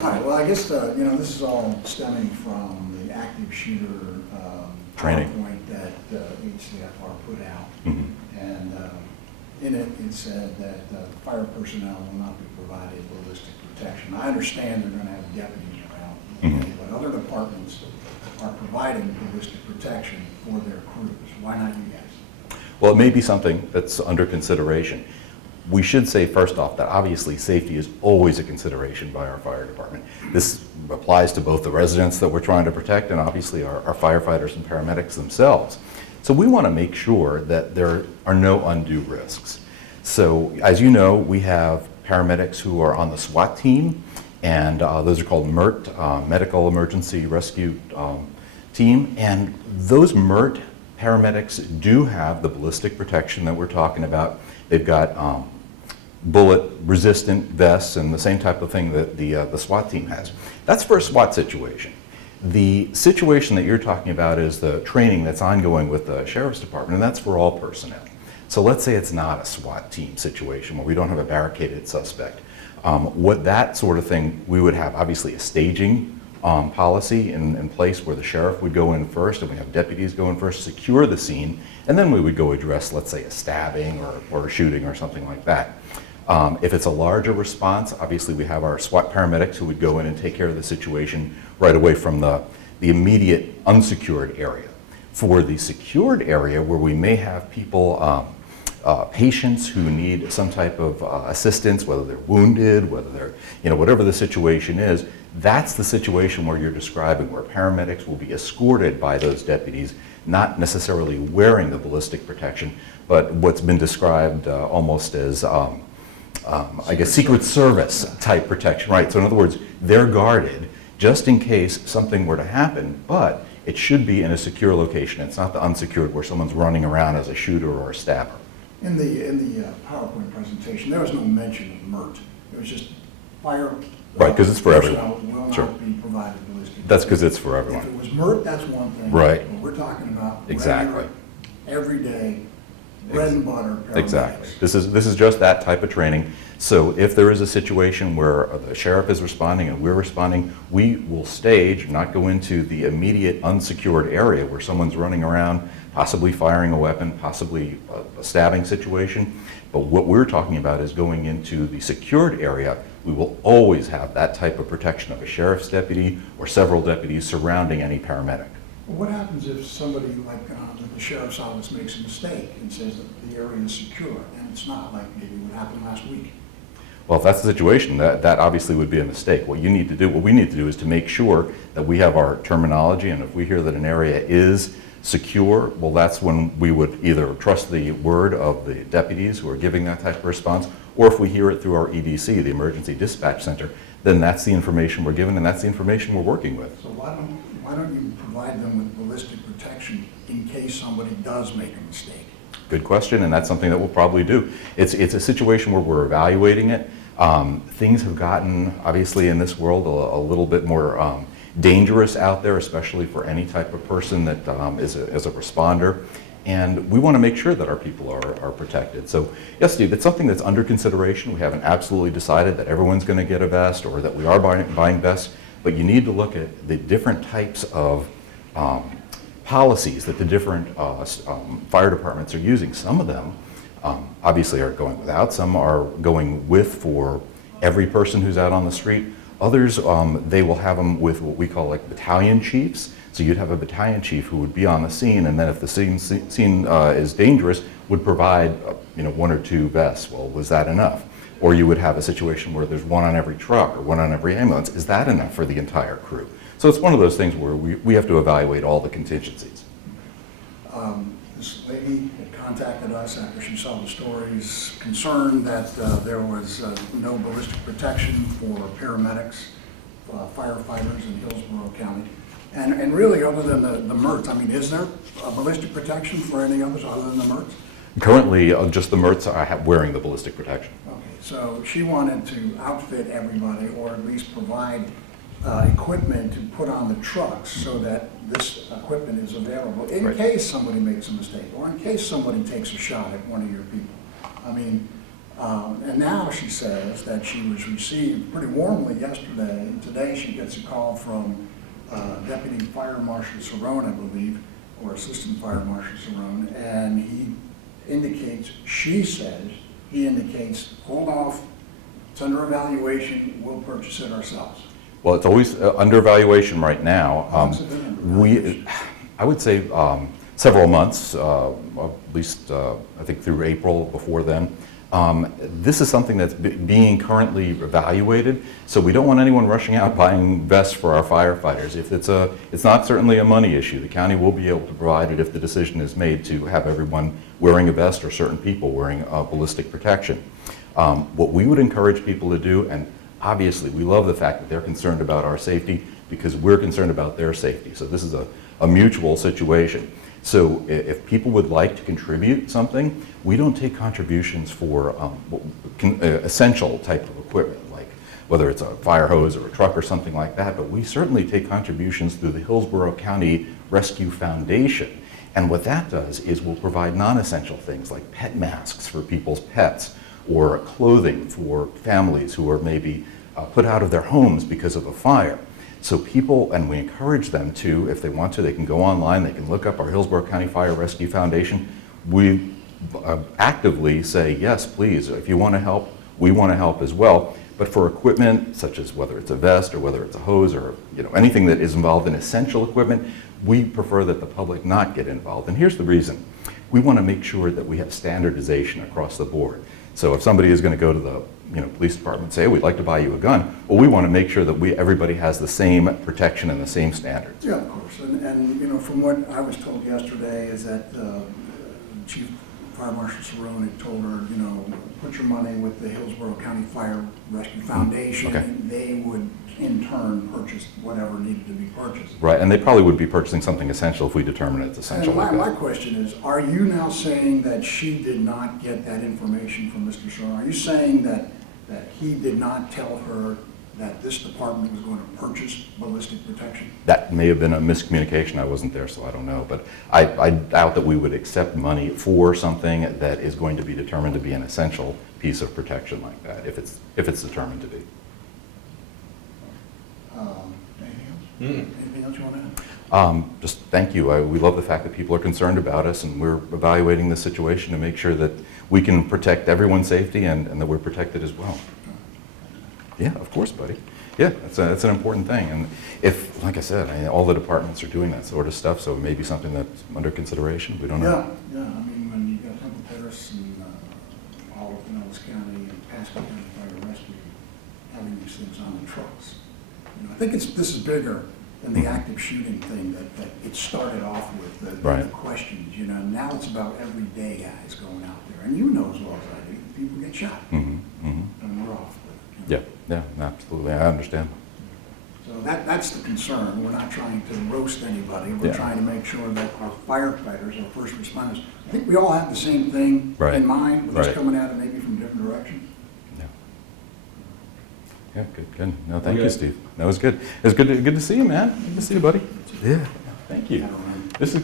Hi, well, I guess, this is all stemming from the active shooter Training. PowerPoint that HCFR put out. Mhm. And in it, it said that fire personnel will not be provided ballistic protection. I understand they're going to have deputies around, Mhm. but other departments are providing ballistic protection for their crews. Why not you guys? Well, it may be something that's under consideration. We should say first off that obviously safety is always a consideration by our fire department. This applies to both the residents that we're trying to protect and obviously our firefighters and paramedics themselves. So we want to make sure that there are no undue risks. So as you know, we have paramedics who are on the SWAT team, and those are called MERT, Medical Emergency Rescue Team, and those MERT paramedics do have the ballistic protection that we're talking about. They've got bullet-resistant vests and the same type of thing that the SWAT team has. That's for a SWAT situation. The situation that you're talking about is the training that's ongoing with the Sheriff's Department, and that's for all personnel. So let's say it's not a SWAT team situation where we don't have a barricaded suspect. What that sort of thing, we would have obviously a staging policy in place where the sheriff would go in first and we have deputies go in first, secure the scene, and then we would go address, let's say, a stabbing or a shooting or something like that. If it's a larger response, obviously we have our SWAT paramedics who would go in and take care of the situation right away from the immediate unsecured area. For the secured area where we may have people, patients who need some type of assistance, whether they're wounded, whether they're, whatever the situation is, that's the situation where you're describing, where paramedics will be escorted by those deputies, not necessarily wearing the ballistic protection, but what's been described almost as I guess Secret Service type protection, right? So in other words, they're guarded just in case something were to happen, but it should be in a secure location. It's not the unsecured where someone's running around as a shooter or a stabber. In the PowerPoint presentation, there was no mention of MERT. It was just fire. Right, because it's for personnel everyone. will Sure. not be provided ballistic. That's because it's for If everyone. it was MERT, that's one thing. Right. But we're talking about Exactly. regular, everyday, bread and butter paramedics. Exactly. This is just that type of training. So if there is a situation where the sheriff is responding and we're responding, we will stage, not go into the immediate unsecured area where someone's running around, possibly firing a weapon, possibly a stabbing situation. But what we're talking about is going into the secured area. We will always have that type of protection of a sheriff's deputy or several deputies surrounding any paramedic. Well, what happens if somebody like the sheriff's office makes a mistake and says that the area is secure and it's not, like maybe what happened last week? Well, if that's the situation, that obviously would be a mistake. What we need to do is to make sure that we have our terminology, and if we hear that an area is secure, well, that's when we would either trust the word of the deputies who are giving that type of response, or if we hear it through our EDC, the Emergency Dispatch Center, then that's the information we're given and that's the information we're working with. So why don't you provide them with ballistic protection in case somebody does make a mistake? Good question, and that's something that we'll probably do. It's a situation where we're evaluating it. Things have gotten, obviously in this world, a little bit more dangerous out there, especially for any type of person that is a responder. And we want to make sure that our people are protected. So yes, Steve, it's something that's under consideration. We haven't absolutely decided that everyone's going to get a vest or that we are buying vests, but you need to look at the different types of policies that the different fire departments are using. Some of them obviously are going without, some are going with for every person who's out on the street. Others, they will have them with what we call like battalion chiefs. So you'd have a battalion chief who would be on the scene, and then if the scene is dangerous, would provide one or two vests. Well, was that enough? Or you would have a situation where there's one on every truck or one on every ambulance. Is that enough for the entire crew? So it's one of those things where we have to evaluate all the contingencies. This lady had contacted us after she saw the stories, concerned that there was no ballistic protection for paramedics, firefighters in Hillsborough County. And really, other than the MERTs, I mean, is there a ballistic protection for any others other than the MERTs? Currently, just the MERTs are wearing the ballistic protection. Okay, so she wanted to outfit everybody, or at least provide equipment to put on the trucks so that this equipment is available in Right. case somebody makes a mistake or in case somebody takes a shot at one of your people. I mean, And now she says that she was received pretty warmly yesterday, and today she gets a call from Deputy Fire Marshal Cerrone, I believe, or Assistant Fire Marshal Cerrone, and he indicates, he indicates, hold off, it's under evaluation, we'll purchase it ourselves. Well, it's always under evaluation right now. How's it been under evaluation? I would say several months, at least I think through April, before then. This is something that's being currently evaluated, so we don't want anyone rushing out buying vests for our firefighters. If it's not certainly a money issue. The county will be able to provide it if the decision is made to have everyone wearing a vest or certain people wearing ballistic protection. What we would encourage people to do, and obviously we love the fact that they're concerned about our safety because we're concerned about their safety. So this is a mutual situation. So if people would like to contribute something, we don't take contributions for essential type of equipment, like whether it's a fire hose or a truck or something like that, but we certainly take contributions through the Hillsborough County Rescue Foundation. And what that does is we'll provide non-essential things like pet masks for people's pets, or clothing for families who are maybe put out of their homes because of a fire. So people, and we encourage them to, if they want to, they can go online, they can look up our Hillsborough County Fire Rescue Foundation. We actively say, yes, please, if you want to help, we want to help as well. But for equipment, such as whether it's a vest or whether it's a hose or anything that is involved in essential equipment, we prefer that the public not get involved. And here's the reason. We want to make sure that we have standardization across the board. So if somebody is going to go to the police department and say, hey, we'd like to buy you a gun, well, we want to make sure that everybody has the same protection and the same standards. Yeah, of course. And from what I was told yesterday is that Chief Fire Marshal Cerrone had told her, put your money with the Hillsborough County Fire Rescue Foundation. Okay. And they would, in turn, purchase whatever needed to be purchased. Right, and they probably would be purchasing something essential if we determine it's essential. And my question is, are you now saying that she did not get that information from Mr. Cerrone? Are you saying that he did not tell her that this department was going to purchase ballistic protection? That may have been a miscommunication. I wasn't there, so I don't know. But I doubt that we would accept money for something that is going to be determined to be an essential piece of protection like that, if it's determined to be. Anything else you want to add? Just thank you. We love the fact that people are concerned about us, and we're evaluating the situation to make sure that we can protect everyone's safety and that we're protected as well. Yeah, of course, buddy. Yeah, that's an important thing. And if, like I said, all the departments are doing that sort of stuff, so it may be something that's under consideration. We don't know. Yeah. I mean, when you got Temple Terrace and all of Pinellas County and Pasco County Fire Rescue having these things on the trucks. I think this is bigger than the active shooting thing that it started off with, the questions. Now it's about everyday guys going out there. And you know as well as I do, people get shot. And we're off with it. Yeah, absolutely. I understand. So that's the concern. We're not trying to roast anybody. We're trying to make sure that our firefighters, our first responders, I think we all have the same thing in mind, with us coming at it maybe from different directions. Yeah, good. No, thank you, Steve. That was good. It was good to see you, man. Good to see you, buddy. Yeah, thank you.